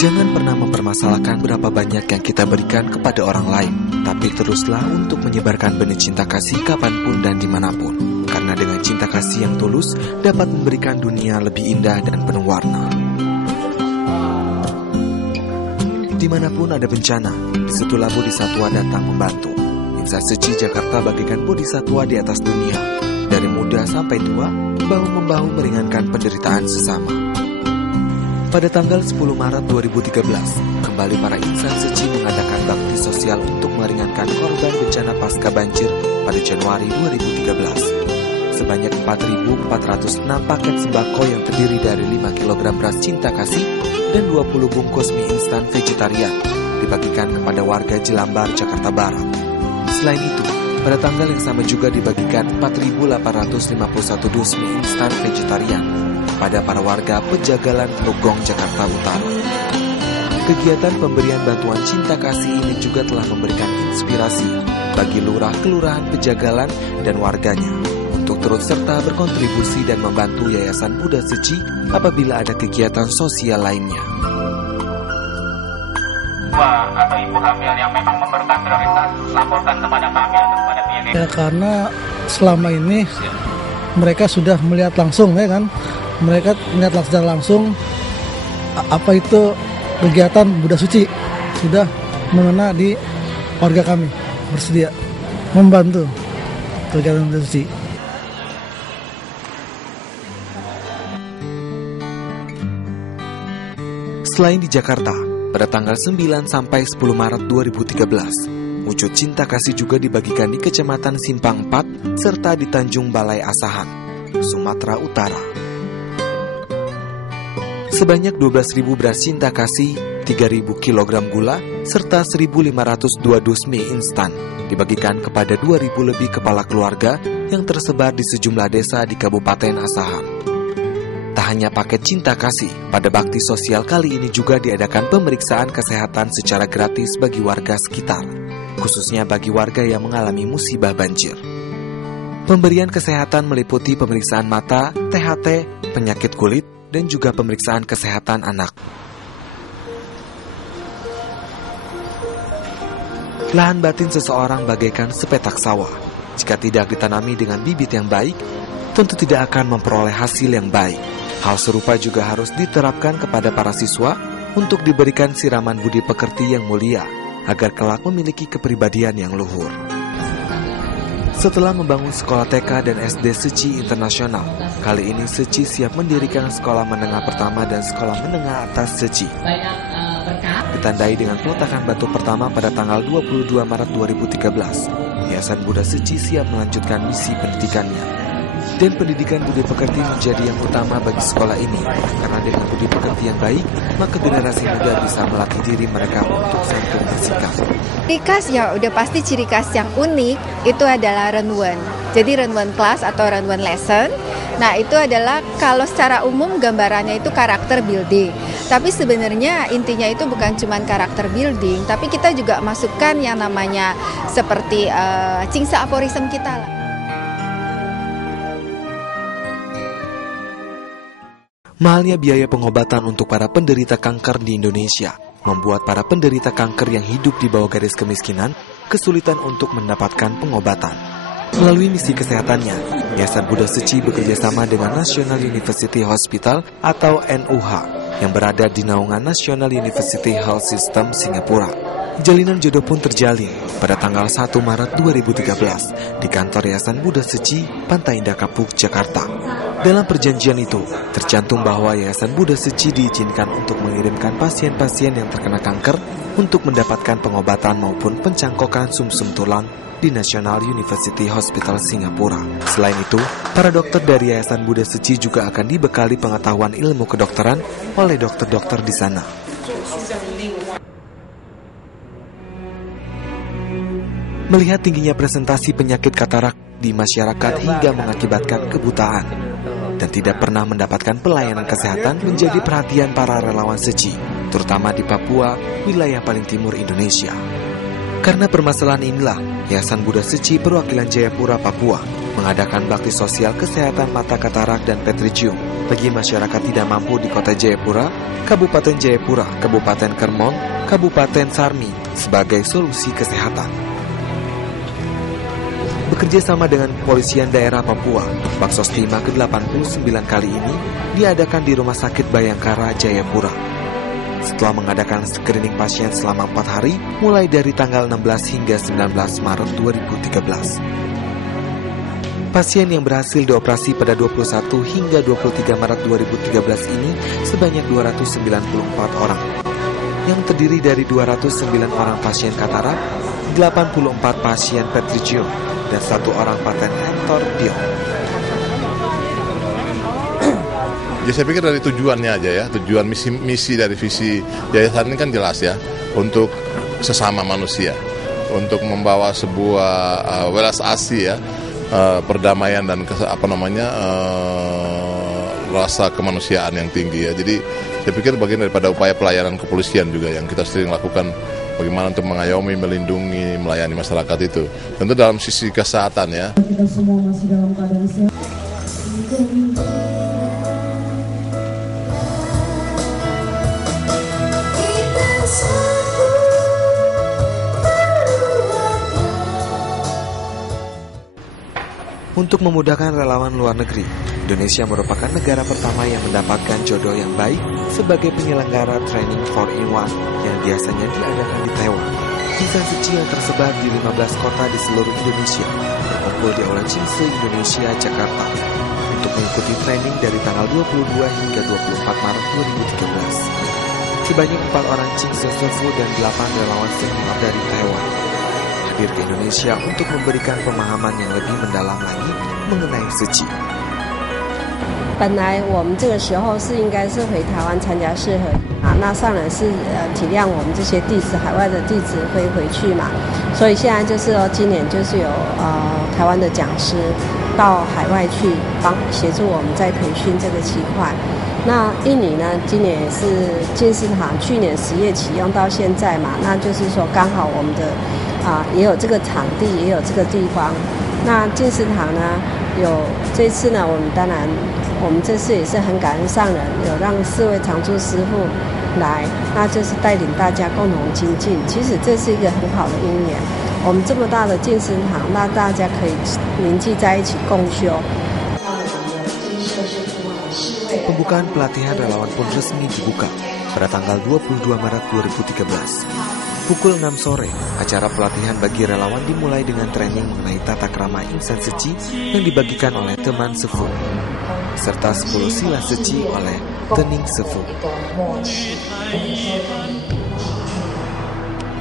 Jangan pernah mempermasalahkan berapa banyak yang kita berikan kepada orang lain, tapi teruslah untuk menyebarkan benih cinta kasih kapanpun dan dimanapun. Karena dengan cinta kasih yang tulus dapat memberikan dunia lebih indah dan penuh warna. Dimanapun ada bencana, disitulah Bodhisatwa datang membantu. Insan Seci Jakarta bagikan Bodhisatwa di atas dunia. Dari muda sampai tua, bahu-membahu meringankan penderitaan sesama. Pada tanggal 10 Maret 2013, kembali para insan Seci mengadakan bakti sosial untuk meringankan korban bencana pasca banjir pada Januari 2013. Sebanyak 4.406 paket sembako yang terdiri dari 5 kg beras cinta kasih dan 20 bungkus mie instan vegetarian dibagikan kepada warga Jelambar, Jakarta Barat. Selain itu, pada tanggal yang sama juga dibagikan 4.851 dus mie instan vegetarian pada para warga Pejagalan Trogong, Jakarta Utara. Kegiatan pemberian bantuan cinta kasih ini juga telah memberikan inspirasi bagi lurah kelurahan Pejagalan dan warganya untuk turut serta berkontribusi dan membantu Yayasan Buddha Seci apabila ada kegiatan sosial lainnya. Atau ibu hamil yang memang memerlukan prioritas, laporkan kepada kami atau kepada PNI. Ya, karena selama ini mereka sudah melihat langsung, ya kan? Mereka melihat secara langsung apa itu kegiatan Buddha Suci, sudah mengena di warga kami, bersedia membantu kegiatan Buddha Suci. Selain di Jakarta, pada tanggal 9 sampai 10 Maret 2013, wujud cinta kasih juga dibagikan di Kecamatan Simpang 4 serta di Tanjung Balai Asahan, Sumatera Utara. Sebanyak 12.000 beras cinta kasih, 3.000 kg gula, serta 1.502 dus mie instan dibagikan kepada 2.000 lebih kepala keluarga yang tersebar di sejumlah desa di Kabupaten Asahan. Tak hanya paket cinta kasih, pada bakti sosial kali ini juga diadakan pemeriksaan kesehatan secara gratis bagi warga sekitar, khususnya bagi warga yang mengalami musibah banjir. Pemberian kesehatan meliputi pemeriksaan mata, THT, penyakit kulit, dan juga pemeriksaan kesehatan anak. Lahan batin seseorang bagaikan sepetak sawah. Jika tidak ditanami dengan bibit yang baik, tentu tidak akan memperoleh hasil yang baik. Hal serupa juga harus diterapkan kepada para siswa untuk diberikan siraman budi pekerti yang mulia, agar kelak memiliki kepribadian yang luhur. Setelah membangun sekolah TK dan SD Seci Internasional, kali ini Seci siap mendirikan sekolah menengah pertama dan sekolah menengah atas Seci. Ditandai dengan peletakan batu pertama pada tanggal 22 Maret 2013, Yayasan Buddha Seci siap melanjutkan misi pendidikannya. Dan pendidikan budi pekerti menjadi yang utama bagi sekolah ini, karena dengan budi pekerti yang baik, maka generasi muda bisa melatih diri mereka untuk santun bersikap. Ciri khas ya udah pasti ciri khas yang unik itu adalah renwen. Jadi renwen class atau renwen lesson. Nah itu adalah kalau secara umum gambarannya itu karakter building. Tapi sebenarnya intinya itu bukan cuma karakter building, tapi kita juga masukkan yang namanya seperti Cingsa aforism kita lah. Mahalnya biaya pengobatan untuk para penderita kanker di Indonesia membuat para penderita kanker yang hidup di bawah garis kemiskinan kesulitan untuk mendapatkan pengobatan. Melalui misi kesehatannya, Yayasan Buddha Seci bekerjasama dengan National University Hospital atau NUH yang berada di naungan National University Health System Singapura. Jalinan jodoh pun terjalin pada tanggal 1 Maret 2013 di kantor Yayasan Buddha Seci, Pantai Indah Kapuk, Jakarta. Dalam perjanjian itu, tercantum bahwa Yayasan Buddha Seci diizinkan untuk mengirimkan pasien-pasien yang terkena kanker untuk mendapatkan pengobatan maupun pencangkokan sumsum tulang di National University Hospital Singapura. Selain itu, para dokter dari Yayasan Buddha Seci juga akan dibekali pengetahuan ilmu kedokteran oleh dokter-dokter di sana. Melihat tingginya presentasi penyakit katarak di masyarakat hingga mengakibatkan kebutaan dan tidak pernah mendapatkan pelayanan kesehatan menjadi perhatian para relawan Seci, terutama di Papua, wilayah paling timur Indonesia. Karena permasalahan inilah, Yayasan Buddha Seci perwakilan Jayapura, Papua mengadakan bakti sosial kesehatan mata katarak dan petrichium bagi masyarakat tidak mampu di Kota Jayapura, Kabupaten Jayapura, Kabupaten Kermon, Kabupaten Sarmi sebagai solusi kesehatan. Bekerja sama dengan Kepolisian Daerah Papua, Baksostima ke-89 kali ini diadakan di Rumah Sakit Bayangkara, Jayapura. Setelah mengadakan screening pasien selama 4 hari, mulai dari tanggal 16 hingga 19 Maret 2013. Pasien yang berhasil dioperasi pada 21 hingga 23 Maret 2013 ini sebanyak 294 orang, yang terdiri dari 209 orang pasien katarak, 84 pasien petrichium, dan 1 orang patentor diop. Ya, saya pikir dari tujuannya aja ya, tujuan misi dari visi yayasan ini kan jelas ya, untuk sesama manusia, untuk membawa sebuah welas asih ya, perdamaian dan rasa kemanusiaan yang tinggi ya. Jadi saya pikir bagian daripada upaya pelayanan kepolisian juga yang kita sering lakukan, bagaimana untuk mengayomi, melindungi, melayani masyarakat itu. Tentu dalam sisi kesehatan ya. Kita semua masih dalam keadaan sehat. Untuk memudahkan relawan luar negeri, Indonesia merupakan negara pertama yang mendapatkan jodoh yang baik sebagai penyelenggara training 4-in-1 yang biasanya diadakan di Taiwan. Insan suci yang tersebar di 15 kota di seluruh Indonesia berkumpul di Aula Cingse Indonesia, Jakarta untuk mengikuti training dari tanggal 22 hingga 24 Maret 2013. Sebanyak 4 orang Cingse Sefu dan 8 relawan senior dari Taiwan hadir ke Indonesia untuk memberikan pemahaman yang lebih mendalam lagi mengenai suci. 本来我们这个时候是应该是回台湾参加誓合啊，那上人是体谅我们这些弟子，海外的弟子会回去嘛，所以现在就是今年就是有台湾的讲师到海外去协助我们在培训这个区块。那印尼呢，今年也是净思堂去年10月启用到现在嘛，那就是说刚好我们的也有这个场地，也有这个地方。那净思堂呢，有这次呢，我们当然。我们这次也是很感恩上人，有让4位常住师父来，那就是带领大家共同精进。其实这是一个很好的因缘。我们这么大的净思堂，那大家可以凝聚在一起共修。 Pembukaan pelatihan relawan pun resmi dibuka pada tanggal 22 Maret 2013. Pukul 6 sore, acara pelatihan bagi relawan dimulai dengan training mengenai tata krama insan suci yang dibagikan oleh teman Sefu, serta 10 sila suci oleh Tening Sefu.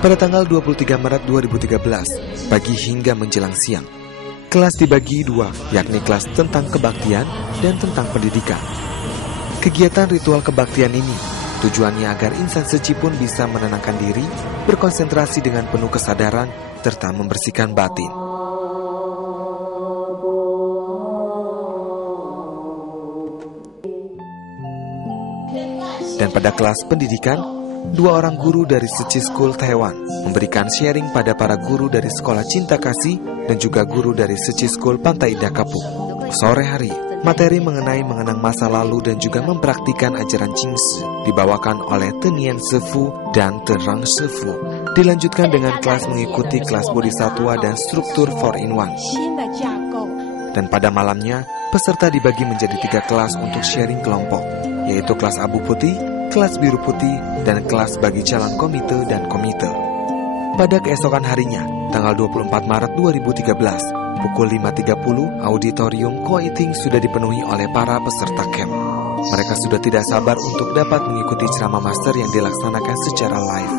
Pada tanggal 23 Maret 2013, pagi hingga menjelang siang, kelas dibagi 2, yakni kelas tentang kebaktian dan tentang pendidikan. Kegiatan ritual kebaktian ini tujuannya agar insan suci pun bisa menenangkan diri, berkonsentrasi dengan penuh kesadaran, serta membersihkan batin. Dan pada kelas pendidikan, 2 orang guru dari Suci School Taiwan memberikan sharing pada para guru dari Sekolah Cinta Kasih dan juga guru dari Suci School Pantai Indah Kapuk. Sore hari, materi mengenang masa lalu dan juga mempraktikkan ajaran Jingsi dibawakan oleh Tenian Sefu dan Terang Sefu. Dilanjutkan dengan kelas mengikuti kelas Bodhisatwa dan struktur 4-in-1. Dan pada malamnya, peserta dibagi menjadi 3 kelas untuk sharing kelompok, yaitu kelas abu putih, kelas biru putih, dan kelas bagi calon komite dan komite. Pada keesokan harinya, tanggal 24 Maret 2013, pukul 5.30, auditorium Koiting sudah dipenuhi oleh para peserta camp. Mereka sudah tidak sabar untuk dapat mengikuti ceramah master yang dilaksanakan secara live.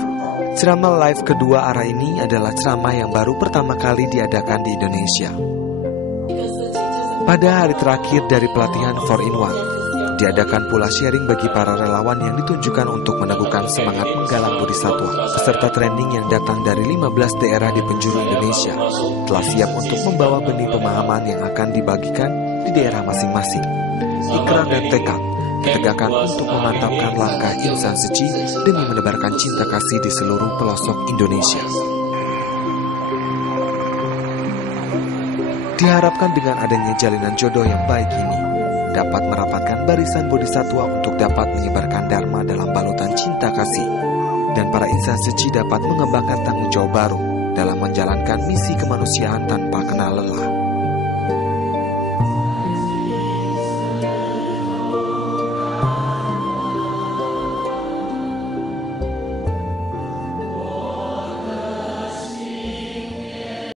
Ceramah live kedua arah ini adalah ceramah yang baru pertama kali diadakan di Indonesia. Pada hari terakhir dari pelatihan 4-in-1, diadakan pula sharing bagi para relawan yang ditunjukkan untuk meneguhkan semangat menggalang bodhisatwa. Peserta training yang datang dari 15 daerah di penjuru Indonesia telah siap untuk membawa benih pemahaman yang akan dibagikan di daerah masing-masing. Ikrar dan tekad ditegakkan untuk memantapkan langkah insan suci demi menebarkan cinta kasih di seluruh pelosok Indonesia. Diharapkan dengan adanya jalinan jodoh yang baik ini dapat merapatkan barisan bodhisatwa untuk dapat menyebarkan dharma dalam balutan cinta kasih, dan para insan suci dapat mengembangkan tanggung jawab baru dalam menjalankan misi kemanusiaan tanpa kenal lelah.